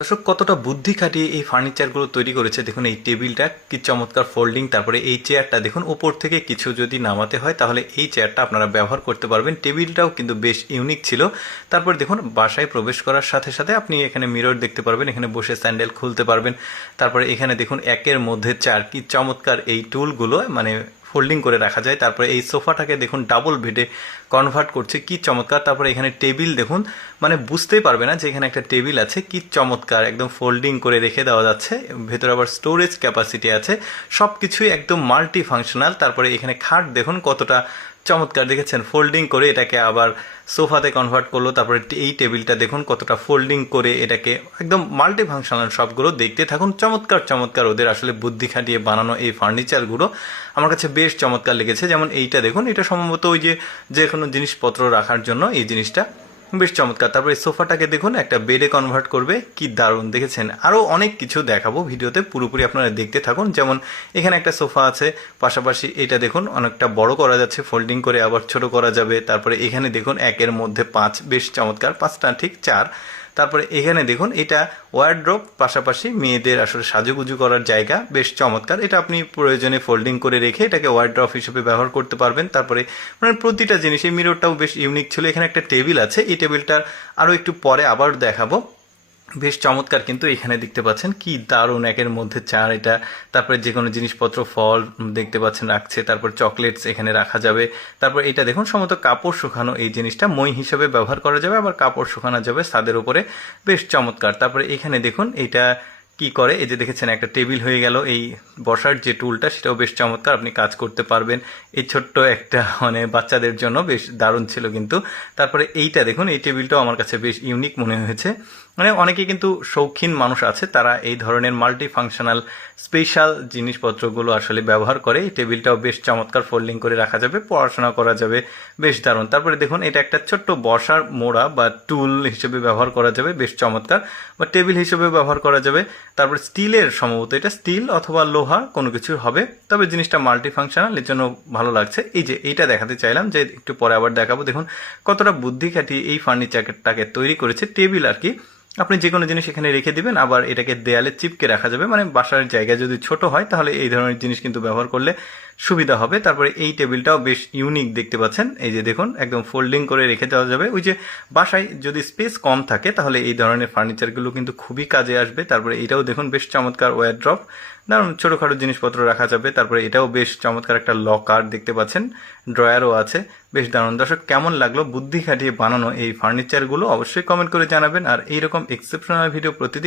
দর্শক কতটা বুদ্ধি খাটিয়ে এই ফার্নিচারগুলো তৈরি করেছে দেখুন। এই টেবিলটা কি চমৎকার ফোল্ডিং, তারপরে এই চেয়ারটা দেখুন উপর থেকে কিছু যদি নামাতে হয় তাহলে এই চেয়ারটা আপনারা ব্যবহার করতে পারবেন। টেবিলটাও কিন্তু বেশ ইউনিক ছিল। তারপর দেখুন বাসায় প্রবেশ করার সাথে সাথে আপনি এখানে মিরর দেখতে পারবেন, এখানে বসে স্যান্ডেল খুলতে পারবেন। তারপরে এখানে দেখুন একের মধ্যে চার, কি চমৎকার এই টুলগুলো মানে ফোল্ডিং করে রাখা যায়। তারপরে এই সোফাটাকে দেখুন ডাবল বেডে কনভার্ট করছে, কি চমৎকার। তারপরে এখানে টেবিল দেখুন, মানে বুঝতেই পারবে না যে এখানে একটা টেবিল আছে, কি চমৎকার একদম ফোল্ডিং করে রেখে দেওয়া যাচ্ছে। ভেতরে আবার স্টোরেজ ক্যাপাসিটি আছে, সব কিছুই একদম মাল্টি ফাংশনাল। তারপরে এখানে খাট দেখুন কতটা চমৎকার, দেখেছেন ফোল্ডিং করে এটাকে আবার সোফাতে কনভার্ট করলো। তারপরে এই টেবিলটা দেখুন কতটা ফোল্ডিং করে এটাকে একদম মাল্টি ফাংশনাল। সবগুলো দেখতে থাকুন, চমৎকার চমৎকার ওদের আসলে বুদ্ধি খাটিয়ে বানানো এই ফার্নিচারগুলো আমার কাছে বেশ চমৎকার লেগেছে। যেমন এইটা দেখুন, এটা সম্ভবত ওই যে কোনো জিনিসপত্র রাখার জন্য এই জিনিসটা বেশ চমৎকার। তারপরে এই সোফাটাকে দেখুন একটা বেডে কনভার্ট করবে, কি দারুণ, দেখেছেন। আরও অনেক কিছু দেখাবো ভিডিওতে, পুরোপুরি আপনারা দেখতে থাকুন। যেমন এখানে একটা সোফা আছে, পাশাপাশি এটা দেখুন অনেকটা বড় করা যাচ্ছে, ফোল্ডিং করে আবার ছোট করা যাবে। তারপরে এখানে দেখুন একের মধ্যে পাঁচ, বেশ চমৎকার, পাঁচটা ঠিক চার। তারপরে এখানে দেখুন এটা ওয়ারড্রপ, পাশাপাশি মেয়েদের আসলে সাজুগুজু করার জায়গা, বেশ চমৎকার। এটা আপনি প্রয়োজনে ফোল্ডিং করে রেখে এটাকে ওয়ারড্রপ হিসেবে ব্যবহার করতে পারবেন। তারপরে মানে প্রতিটা জিনিস, এই মিররটাও বেশ ইউনিক ছিল। এখানে একটা টেবিল আছে, এই টেবিলটার আরও একটু পরে আবার দেখাবো, বেশ চমৎকার। কিন্তু এখানে দেখতে পাচ্ছেন কি দারুণ, একের মধ্যে চার এটা। তারপরে যে কোনো জিনিসপত্র ফল দেখতে পাচ্ছেন রাখছে, তারপর চকলেটস এখানে রাখা যাবে। তারপর এটা দেখুন সম্ভবত কাপড় শুকানো, এই জিনিসটা মই হিসেবে ব্যবহার করা যাবে, আবার কাপড় শুকানো যাবে ছাদের উপরে, বেশ চমৎকার। তারপরে এখানে দেখুন এটা কি করে, এই যে দেখেছেন একটা টেবিল হয়ে গেল। এই বসার যে টুলটা সেটাও বেশ চমৎকার, আপনি কাজ করতে পারবেন। এই ছোট্ট একটা মানে বাচ্চাদের জন্য বেশ দারুণ ছিল কিন্তু। তারপরে এইটা দেখুন, এই টেবিলটাও আমার কাছে বেশ ইউনিক মনে হয়েছে। মানে অনেকে কিন্তু শৌখিন মানুষ আছে, তারা এই ধরনের মাল্টি ফাংশনাল স্পেশাল জিনিসপত্রগুলো আসলে ব্যবহার করে। এই টেবিলটাও বেশ চমৎকার, ফোল্ডিং করে রাখা যাবে, পড়াশোনা করা যাবে, বেশ দারুণ। তারপরে দেখুন এটা একটা ছোট্ট বসার মোড়া বা টুল হিসেবে ব্যবহার করা যাবে, বেশ চমৎকার, বা টেবিল হিসেবে ব্যবহার করা যাবে। তারপরে স্টিলের, সম্ভবত এটা স্টিল অথবা লোহা কোনো কিছু হবে, তবে জিনিসটা মাল্টি ফাংশনাল, এর জন্য ভালো লাগছে। এই যে এইটা দেখাতে চাইলাম, যে একটু পরে আবার দেখাবো। দেখুন কতটা বুদ্ধি খাটিয়ে এই ফার্নিচারটাকে তৈরি করেছে। টেবিল আর কি, আপনি যে কোনো জিনিস এখানে রেখে দিবেন, আবার এটাকে দেয়ালে চিপকে রাখা যাবে। মানে বাসার জায়গা যদি ছোট হয় তাহলে এই ধরনের জিনিস কিন্তু ব্যবহার করলে সুবিধা হবে। তারপরে এই টেবিলটাও বেশ ইউনিক দেখতে পাচ্ছেন, এই যে দেখুন একদম ফোল্ডিং করে রেখে দেওয়া যাবে। ওই যে বাসায় যদি স্পেস কম থাকে তাহলে এই ধরনের ফার্নিচারগুলো কিন্তু খুবই কাজে আসবে। তারপরে এটাও দেখুন বেশ চমৎকার, ওয়ারড্রপ, দারুণ ছোটোখাটো জিনিসপত্র রাখা যাবে। তারপরে এটাও বেশ চমৎকার একটা লকার দেখতে পাচ্ছেন, ড্রয়ারও আছে, বেশ দারুণ। দর্শক কেমন লাগলো বুদ্ধি খাটিয়ে বানানো এই ফার্নিচারগুলো অবশ্যই কমেন্ট করে জানাবেন। আর এইরকম এক্সেপশনাল ভিডিও প্রতিদিন